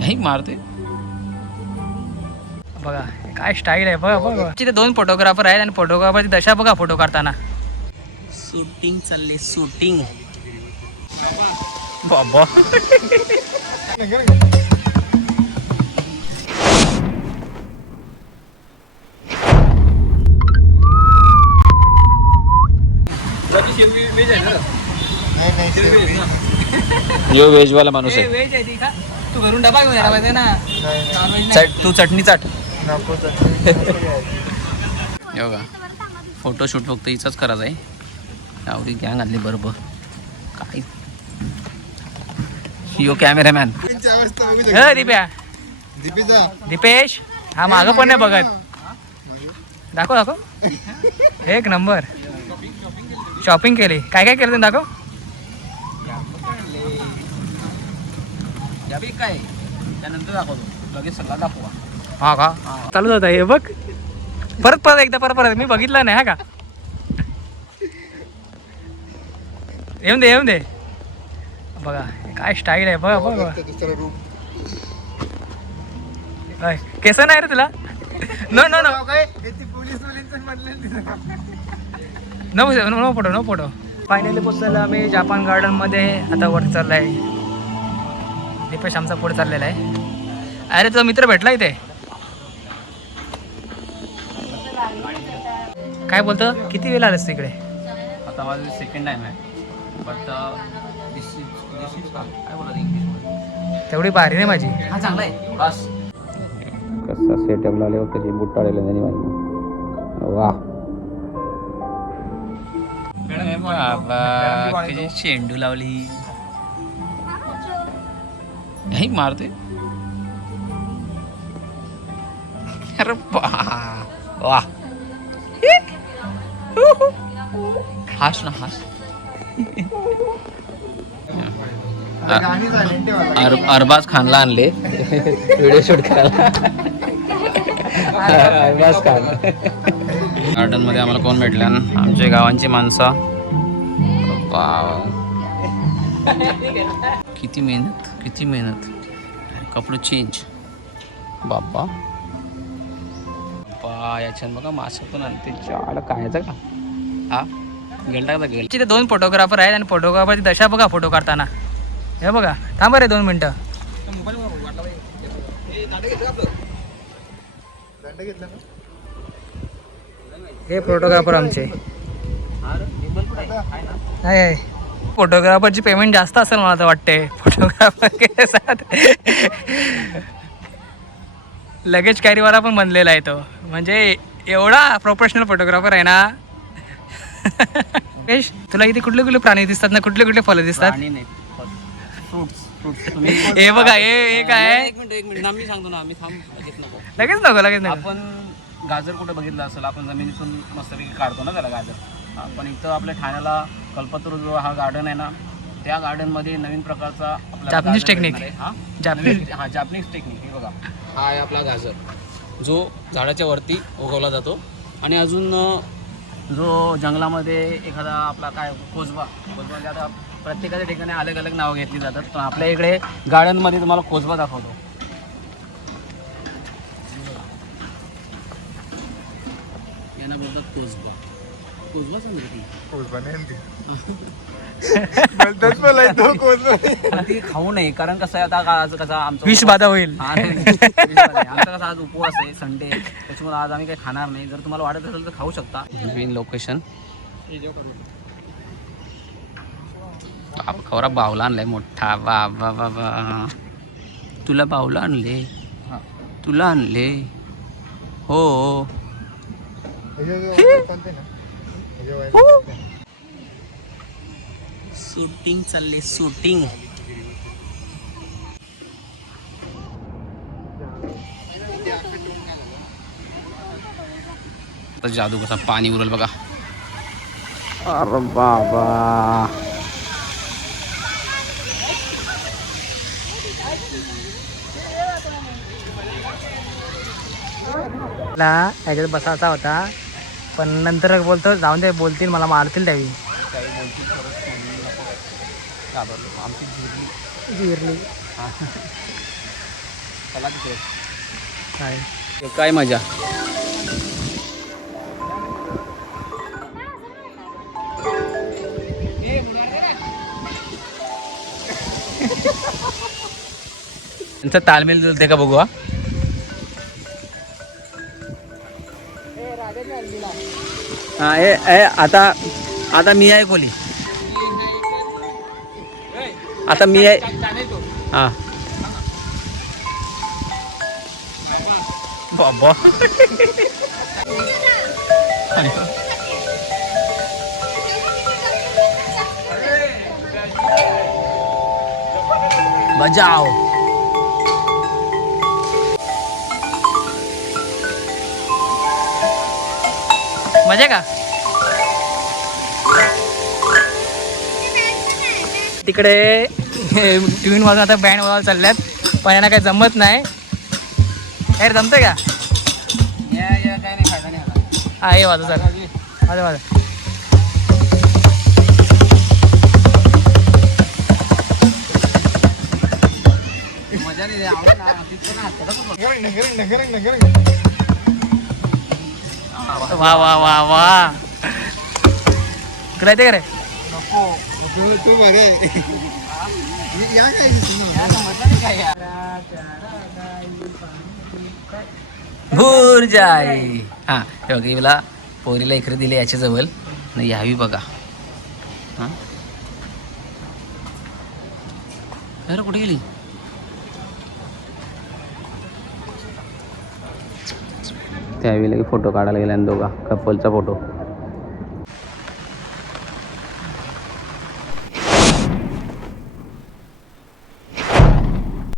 हे मारते बघा काय स्टाईल आहे बघा बघा. तिथे 2 फोटोग्राफर आहेत आणि फोटोग्राफरची दशा बघा फोटो काढताना. शूटिंग चालले शूटिंग. बाबा जो व्हेज वाला माणूस आहे. व्हेज आहे ती का? तू घरून डबा घेऊन यायला पाहिजे ना. तू चटणी चाट. बघा फोटोशूट फक्त हिचाच करायचा आहे. आवडी गॅंग घातली बरोबर. काय यो कॅमेरामॅन दीपेश हा मागं पण नाही बघत. दाखव दाखव. एक नंबर शॉपिंग केली. काय काय केलं दाखव. काय त्यानंतर दाखवतो लगेच सगळं दाखवा. हा का चालूच होता हे बघ. परत एकदा परत मी बघितलं नाही हा का. येऊन दे बघा काय स्टाईल आहे बघा बघा. केस नाही रे तुला. No photo. फायनली पोचलेलो आम्ही जापान गार्डन मध्ये. आता वर चाललाय दीपेश आमचा पुढे चाललेला आहे. अरे तुझा मित्र भेटला इथे. काय बोलतो किती वेळ आलास तिकडे. आता माझं सेकंड टाइम आहे. बट दिस इज काय बोलत इंग्लिश. तेवढी भारी नाही माझी. हा चांगला आहे बस. कसा सेटअप लावले होते जे बुट टाळले त्यांनी माहिती. वा बाबा किती चेंडू लावली. हे मारते. अरे वा हास ना हास. अरबाज खानला आणले व्हिडिओ शूट करायला. अरबाज खान गार्डन मध्ये आम्हाला कोण भेटल्या. आमच्या गावांची माणसं. किती मेहनत. कपडे चेंज बाप्पा याच्यात बघा मासे पण आणते. चाल कायचं का हा गेलता का गेल. तिथे 2 फोटोग्राफर आहेत आणि फोटोग्राफरची दशा बघा फोटो काढताना. हे बघा थांबा रे 2 मिनिटं. हे फोटोग्राफर आमचे आहे. फोटोग्राफरची पेमेंट जास्त असेल मला तर वाटते. फोटोग्राफर के साथ लगेज कॅरीवाला पण बनलेला आहे तो. म्हणजे एवढा प्रोफेशनल फोटोग्राफर आहे ना. तुला इथे कुठले प्राणी दिसतात ना. कुठले फळं दिसतात. हे बघा हे काय. एक मिनिट आम्ही सांगतो ना. आम्ही लगेच नको. आपण गाजर कुठे बघितलं असेल. आपण जमिनीतून मस्तपैकी काढतो ना त्याला गाजर. पण इथं आपल्या ठाण्याला कल्पतरू जो हा गार्डन आहे ना. त्या गार्डन मध्ये नवीन प्रकारचा जापनीज टेक्निक. Japanese technique. हे बघा हा आहे आपला गाजर जो झाडाच्या वरती उगवला जातो. आणि अजून जो जंगलामध्ये एखादा आपला काय कोजबा म्हणजे आता प्रत्येकाच्या ठिकाणी अलग अलग नावं घेतली जातात. पण आपल्या इकडे गार्डनमध्ये तुम्हाला कोजबा दाखवतो. यांना बोलतात कोजबा ती खाऊ नये. कारण कसं आहे आता आज कसा आमचा विष बाधा होईल. आमचा कसा आज उपवास आहे संडे. त्याच्यामुळे आज आम्ही काही खाणार नाही. जर तुम्हाला वाटत असेल तर खाऊ शकता. नवीन लोकेशन खवरा बावला आणलाय मोठा. वा तुला बावला आणले. तुला आणले हो. शूटिंग चालले शूटिंग. जादू कसा पाणी उरल बघा. अरे बाबा याच्यात बसायचा होता. पण नंतर बोलतो जाऊन दे. बोलतील मला मारतील त्यावेळी. आमची जिरली चला तिकडे. काय काय मजा. त्यांचा तालमेल जुळते का बघू. हा आता आता मी आहे खोली. आता मी आहे. हा बाबा बजाव. मजा का. तिकडे ट्यून वाजून आता बँड वाजवायला चालल्यात, पण यांना काही जमत नाही. हे जमतंय का. काय नाही फायदा नाही आता. हा हे वाजव सर. वाजव वाजव. मजा नाही आवडत ना. वा वा वा वा. इकडे येते का रे. तू बरे या काय भूर जाय. हा हे बघा हिला पोरीला इकडे दिले याच्या जवळ नाही यावी बघा. हा अरे कुठे गेली. त्यावेळेला फोटो काढायला गेला दोघा कपलचा फोटो.